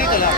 Dito lang.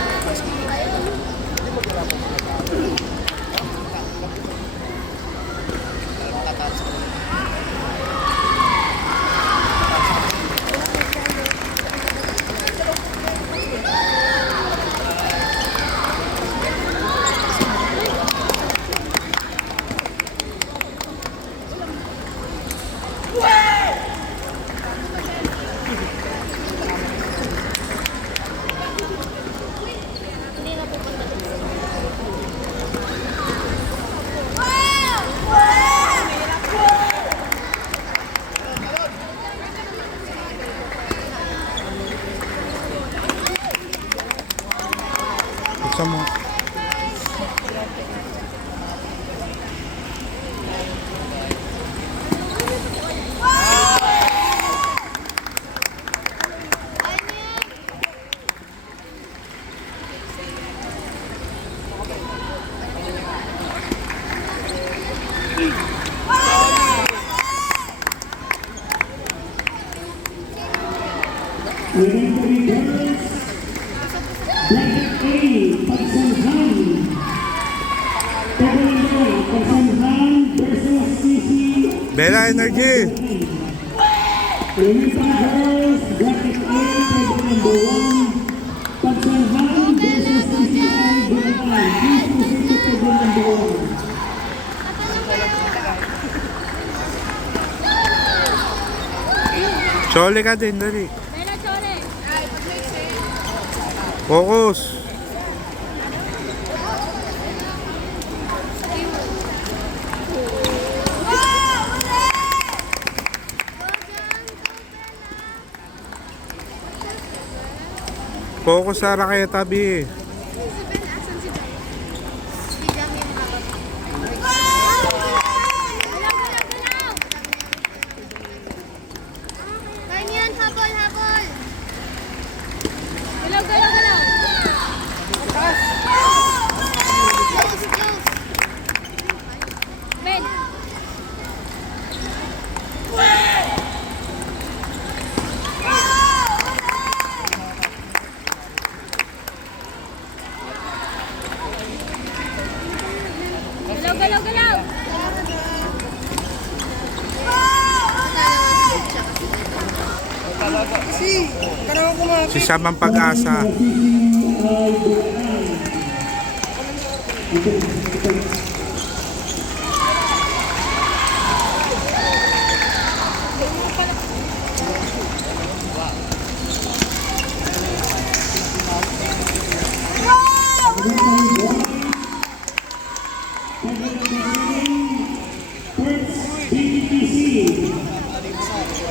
Buksan mo. Bella Energy. Girls, bracket A, table number 1. Pagsanhan versus CCI, Bulacan. Please proceed to table number 1. Chole ka din, dali. Bella, chole. Focus. Focus sa raketa, B. Si Ben, asan si Ben? Si Jam yung harap. Galaw! Ganyan, habol, habol! Galaw! Close, close! Ben! Galaw! Si Sam ang pag-asa.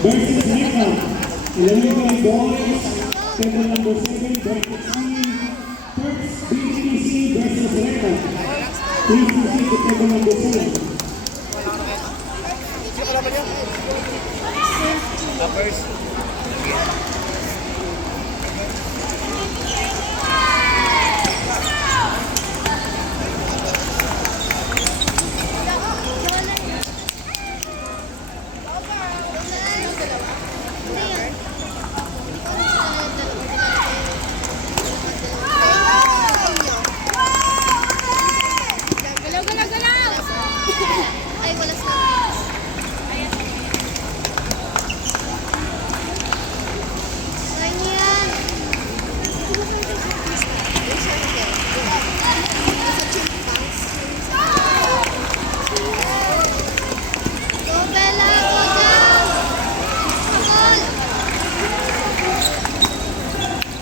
Versus Mecca. 11 boys. Table number 7, bracket C. First BTC versus Mecca. Please proceed to table number 7. First. Ay, wala sa ganyan. Go, Bella! Go down! Habol!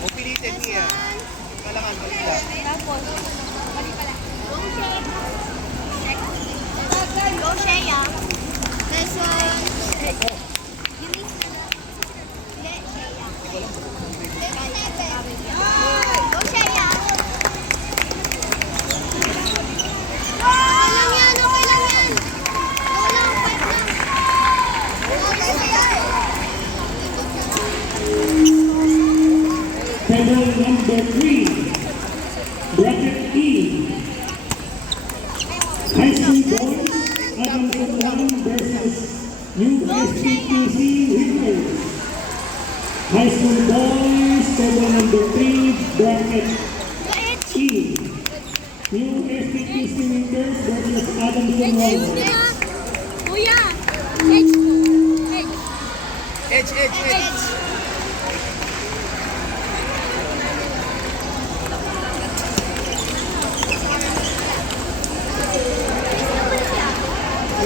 Pupilitin niya. Kailangan pala. Tapos, mali pala. Go, Shea. This one. Hindi, Shea. Go, Shea. Okay lang yan, okay lang yan. Go lang, fight lang. New SPQC winners. High school boys, table number 3, bracket E. New SPQC winners versus Adamson Ayun Wong. na. Kuya. Edge po. Edge. Edge.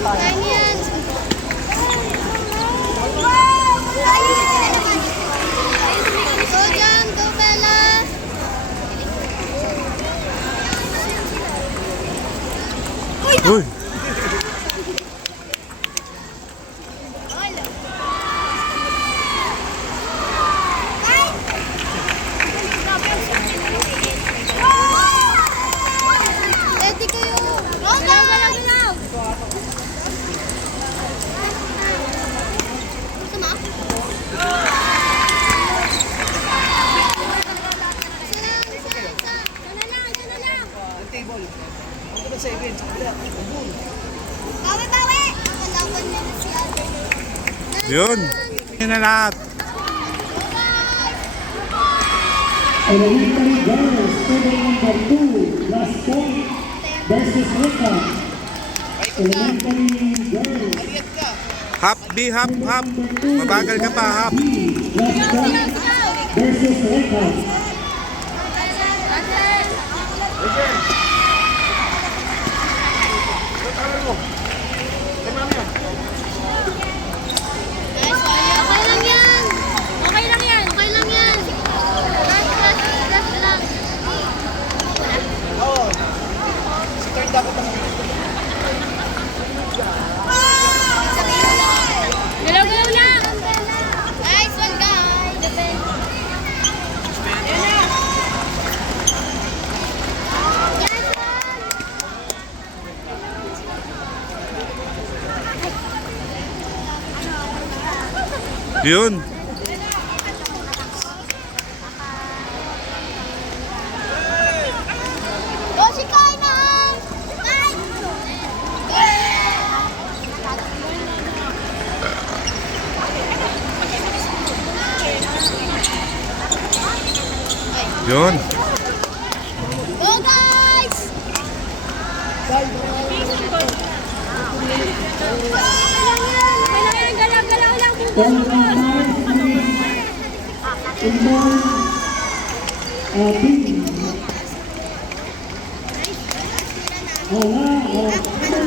Kaya yan. Go Jam, go fellas. Uy! Ready kayo. Galaw. Sama? Isa lang. Ang table. Ang table sa event. Sa kabila. Ang bull. Bawi. Kalawan na si Albert. Yun! Yun na lahat. Elementary girls, table number 2, last point versus Rika. Elementary girls, Aliat ka. Half B, half. Mabagal ka pa, half. last point versus Rika. Okay lang yan. Last lang. Oo. Si Kurt dapat ang Galaw lang. Nice one, guys. Yun! Go si Kaina! Yun! Go guys! Galaw lang. Table number 5, inborn B. Table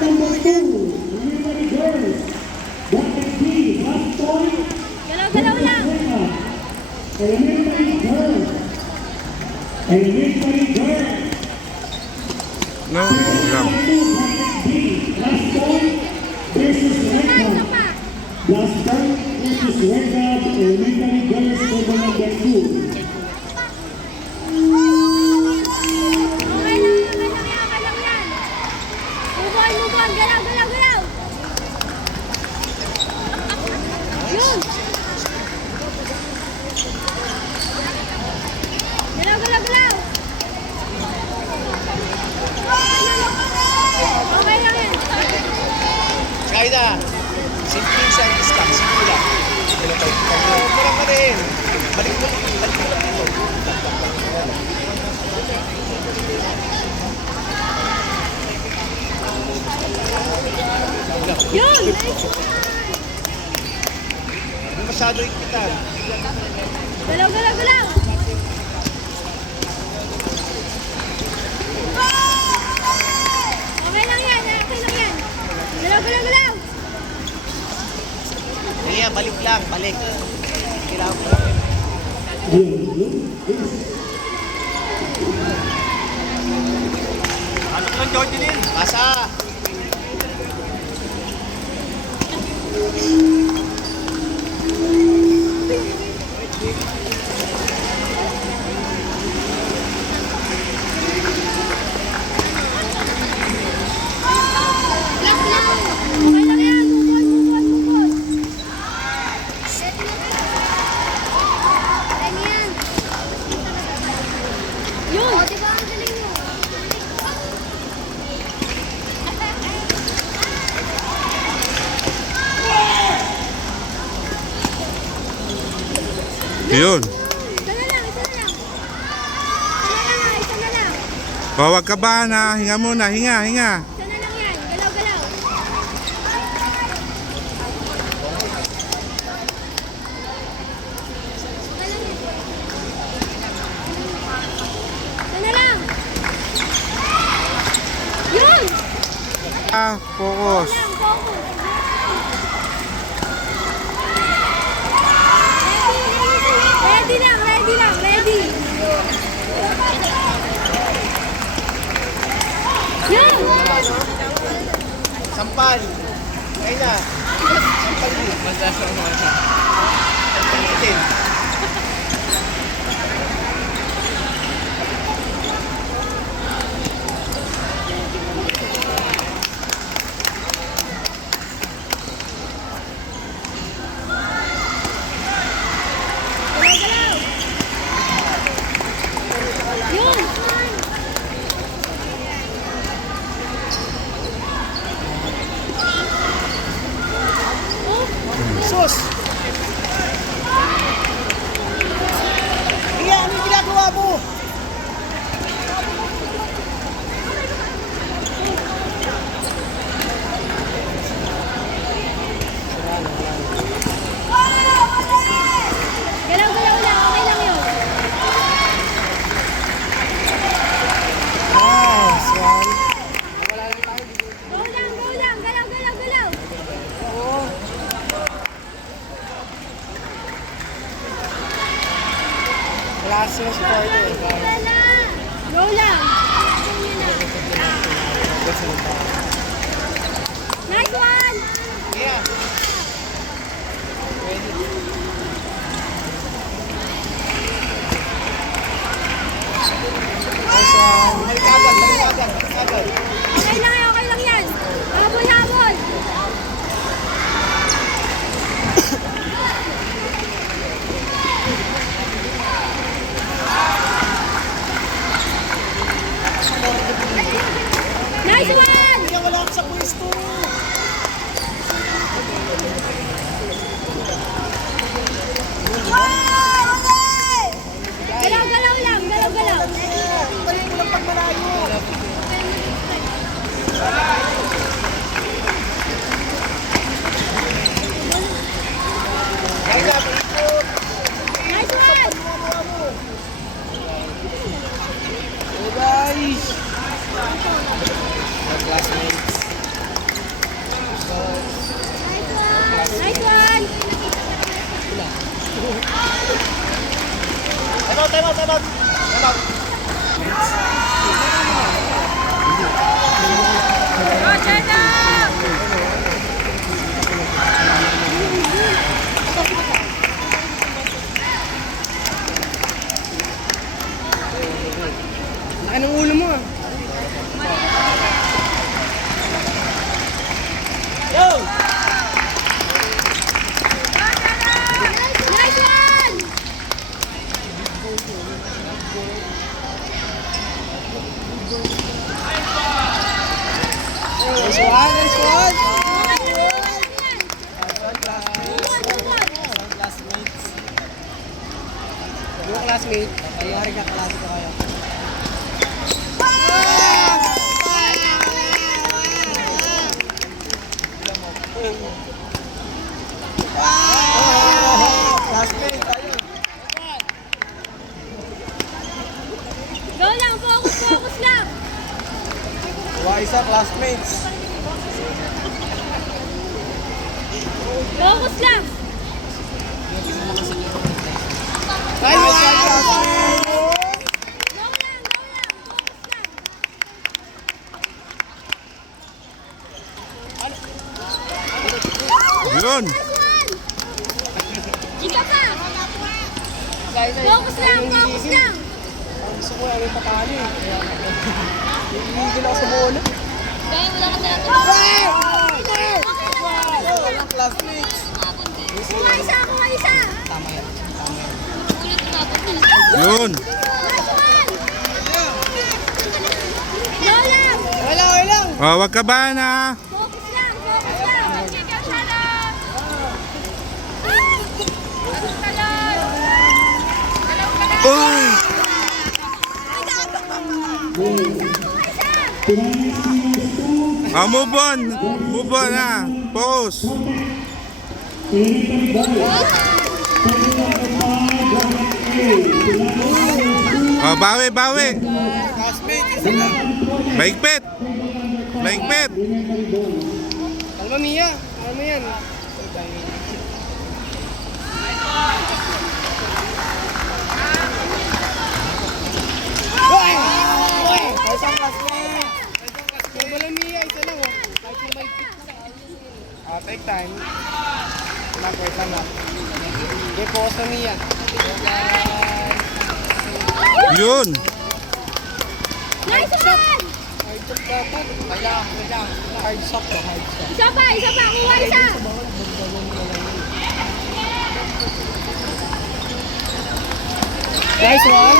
number 2, elementary girls, bracket B, last point Galaw lang. Rika. Elementary girls, No, lang. last point versus Rika. Last point versus Rika, elementary girls, table number 2. Okay lang yan. Move on. Galaw. Yun. Galaw. Okay lang yan. Kaida. Simple siya ang discount. Simple lang. Parang pa rin. Balik mo lang dito. Yun. Hindi masyado ikitan. Galaw. Okay lang yan. Galaw. Kaya balik lang. Kailangan ko lang. Ano ko lang, Jordan din? Pasa! Okay lang yan. Move on. Yun. O, diba ang galing mo? Yun. Isa na lang, isa na lang. Isa na lang. Huwag ka ba na? Hinga muna, hinga. Isa na lang yan. Galaw-galaw. Isa na lang. Yun! Focus. Lang, focus. Ready lang, ready. Yun! Sampal. Ayun na. Sampal din. Sampal din. Galaw-galaw. Yun! Sus! Iya, ano yung ginagawa mo? Galaw-galaw lang, okay lang yun. Nice one. Go lang, galaw. Klase yung supporter. Go lang. Nice one! Yeah. Nice one. Balik agad. Okay lang yan. Habol. Nice one! Hindi wala ako sa pwesto. Galaw-galaw lang, galaw-galaw. Balik mo lang pag malayo. Kaya na, ikot. Nice one! Oh guys. Mga classmates. Nice one! Time out. Laki ng ulo mo ah. Yo! Nice one! Nice one. Classmates. Mga classmate, payari ka klase ko kayo. Classmate, ayun. Go lang, focus lang. Isa, classmates. Focus lang. Nice one. Go lang, focus lang. Yun. Nice one! Ika pa! Focus lang. Gusto ko yung papali. Hindi na ako sa bola. Gaya mo lang ka talaga. Walang classmates. Kuha isa. Tama yan. Yun. Nice one! Go lang! Huwag ka ba na? Focus lang. Check out siya lang! Ay! Move on. Move on ha. Focus. Elementary boys. Second number 5, bracket A. Bawi, bawi. Maigpit. Maigpit. Kalma, Mia. Kalma yan. Isang classmate. Wala, Mia. Isa lang, oh. Kahit yung may pick na. Take time. Wait lang lang. Okay, pause na, Mia. Yun. Nice one! Hard shot dapat. Kailangan. Hard shot to, hard shot. Isa pa, kuha isa! Nice one.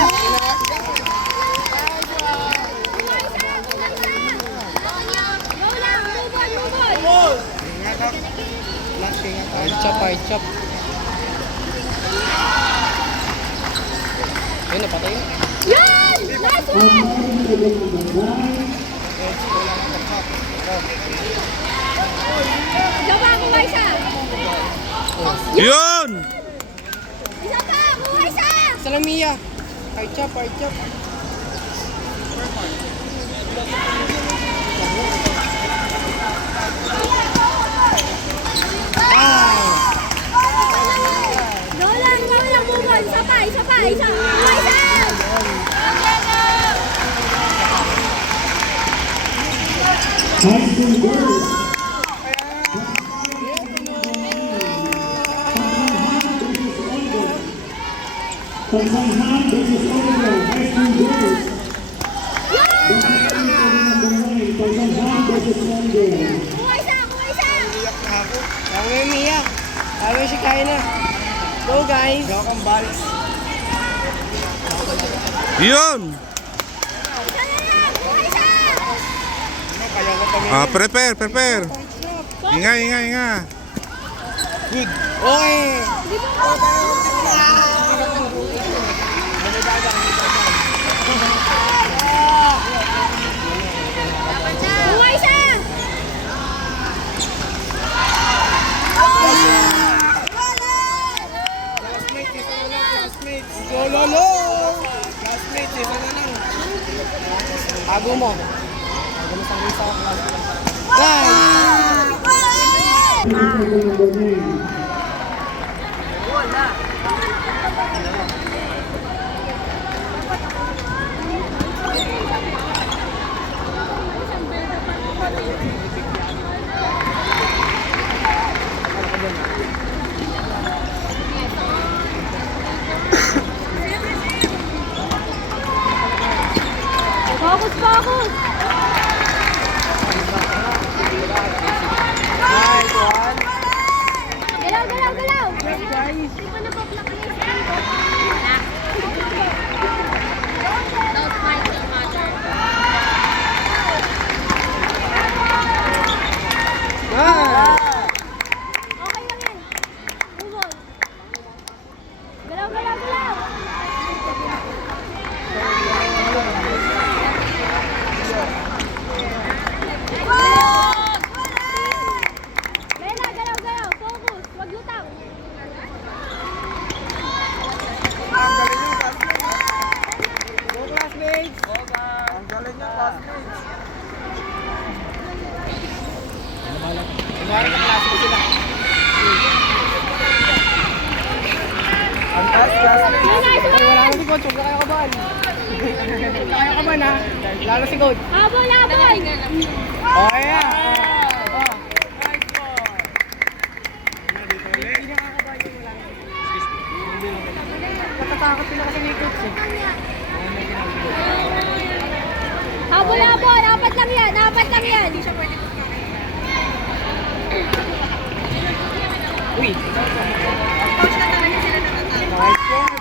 Go lang, move on! Hard chop. Ayun, napatay na. Yun! Nice one! Isa pa, kuha isa! Yun. Isa pa, kuha isa! Isa lang, Mia. Hard chop. Go lang, move on! Isa pa! Kuha isa! High school girls. Pagsanhan versus Oliver. High school girls. Pagsanhan versus Oliver. Kuha isa! Kaya Mia. Kaya siya kaya na. Go, guys. Go kang balis. Yun. Isa na lang! Kuha isa! Kaya ko pa. Prepare. Inga. Good. Okay. Di ba? Kuha isa! Lolo. Classmates, isa na lang. Tago mo sa isa ko. Nice. Number 9. Focus! Nice one. Galaw! Yes, guys. Di pa napaplak na yung screen ko. Don't fight the mother. Nice. Okay lang yan. Move on. Galaw! Lena, galaw! Focus! Wag lutang! Go, classmates. Ang galing niya, classmates. Kunwari ka klase ko sila. Ang taas, classmates. Okay, wala na si Coach. Huwag na kayo kabahan. Huwag na kayo kabahan, ha. Lalo si Coach. Habol! Okay, ha. Natatakot sila kasi ni Coach, eh. Habol! Apat lang yan! Hindi siya pwede. Uy. Nice one.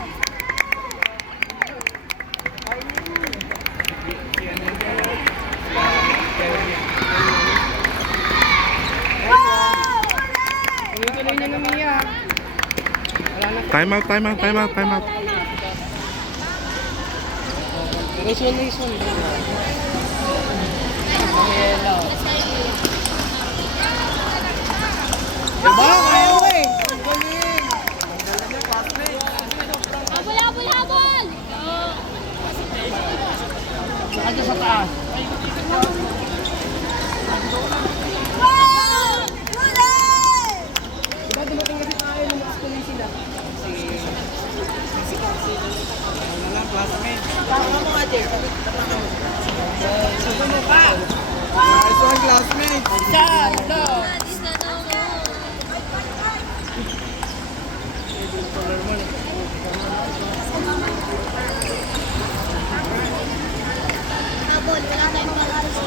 Tuloy-tuloy niya na, Mia. Wala na. Time out. Nice one. Pamela. Diba? Kaya mo eh. Ang galing. Ang galing niya, classmate. Habol, habol, habol! Saka sa taas. Diba dumating kasi tayo nung mas-tuloy sila. Ano lang, classmate. Tama mo nga, Jay. Suso mo pa. Nice one, classmate. Isa, ito. Habol, wala tayong mag-aral sa